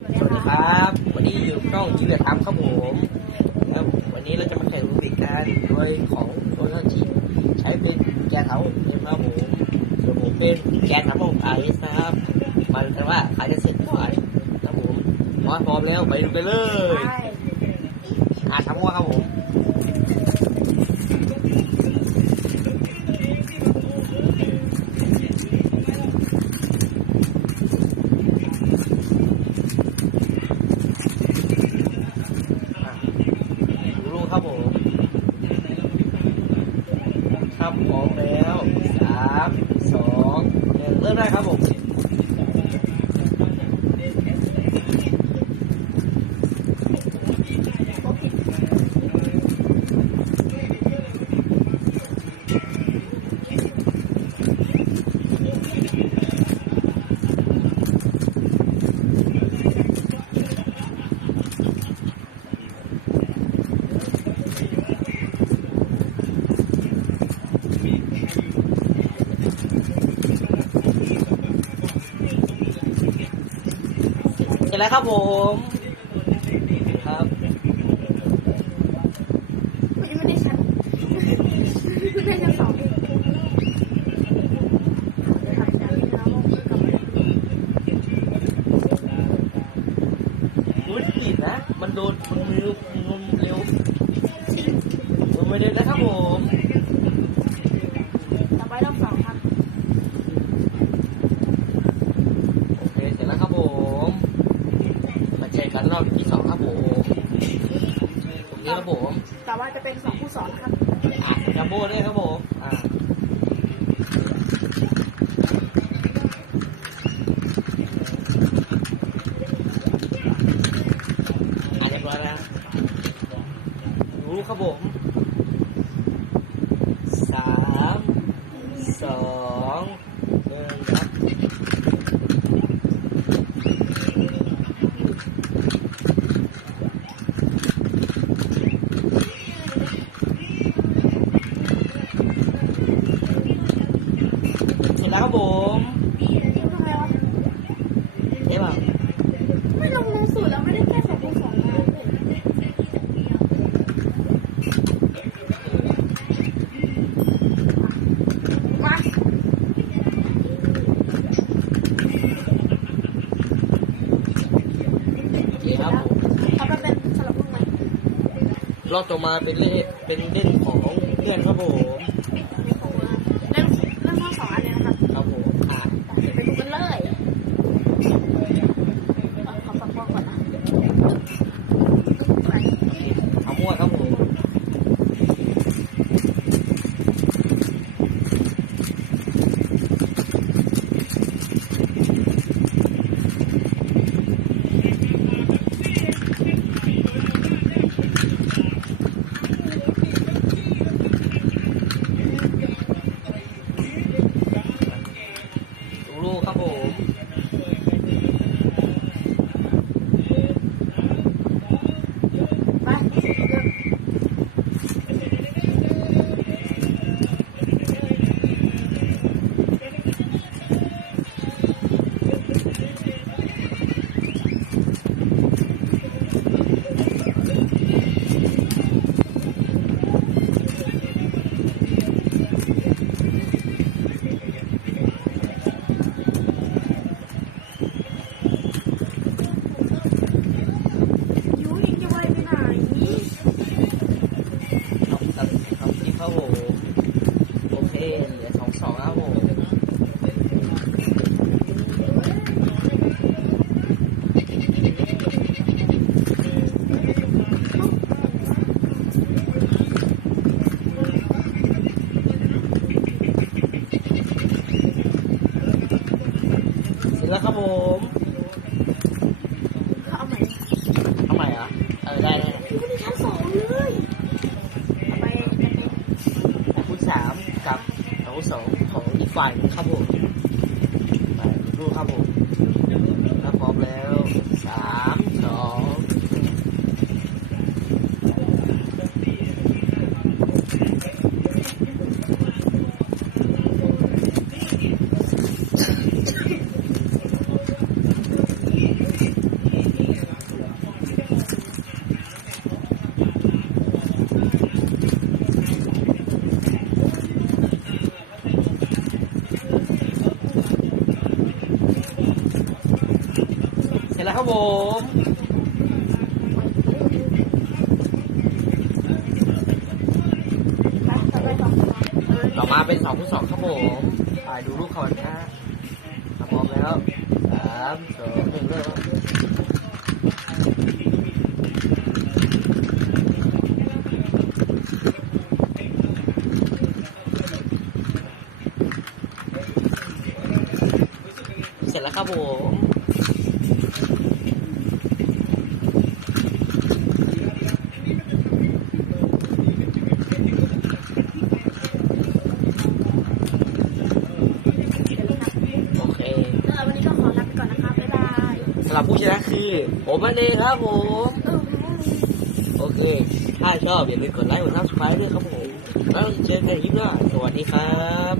สวัสดีครับ วันนี้อยู่ช่องจิเลียทำครับผมครับวันนี้เราจะมาแข่งรูบิกกันโดยของโซลจิใช้เป็นแกนเถาเอ็มครับผมส่วนผมเป็นแกนเถาของไอซ์นะครับมาดูกันว่าใครจะเสร็จก่อนครับผมพร้อมพร้อมแล้วไปดูกันเลยอะทำว่าครับผม ครับพร้อมแล้วสามสองหนึ่งเริ่มได้ครับผม จแล้วครับผมครับยังไม่ได้ชั้นไม่ได้ชั้นสองเดี๋ยวทำจากนี้แล้วกลับมารู้ที่ผิดนะ มันโดนมันมือมันเร็วมันไม่ได้นะครับผม ต่อไปรอบสองครับ โอเคเสร็จแล้วครับผมมาเจอกันรอบที่สองครับผมโอเคครับผม ต่อไปจะ เป็นสองผู้สอนครับอะจัมโบ้ด้วยครับผมอ่าเรียบร้อยแล้วรู้ครับผมสามสองหนึ่งครับ เสร็จแล้วครับผม ทำไมวะ เอ๊ะเปล่า ไม่ลงลงสูตรแล้วไม่ได้แค่สองผู้สอนนะมาโอเคครับเอาไปเป็นสลับลูกไหมรอบต่อมาเป็นเล่นเป็นเล่นของเพื่อนครับผม เสร็จแล้วครับผมเอาใหม่เอาใหม่เหรอเออได้ได้ยูนี่ชั้นสองเลยเอาไปจะเป็นคูณสามกับสองสองของอีกฝ่ายหนึงครับผมไปดูครับผมถ้าพร้อม ครับผมต่อมาเป็นสองคูณสองครับผมไปดูลูกเขานะถ้าพร้อมแล้วสามสองหนึ่งเริ่มเสร็จแล้วครับผม โอเค เออวันนี้ก็ขอลาไปก่อนนะคะ บ๊ายบาย สำหรับ ผู้ชนะคือผมนั่นเองครับผมโอเค ถ้าชอบอย่าลืมกดไลค์กดซับสไครต์ด้วยครับผม แล้วเจอกันในคลิปหน้าสวัสดีครับ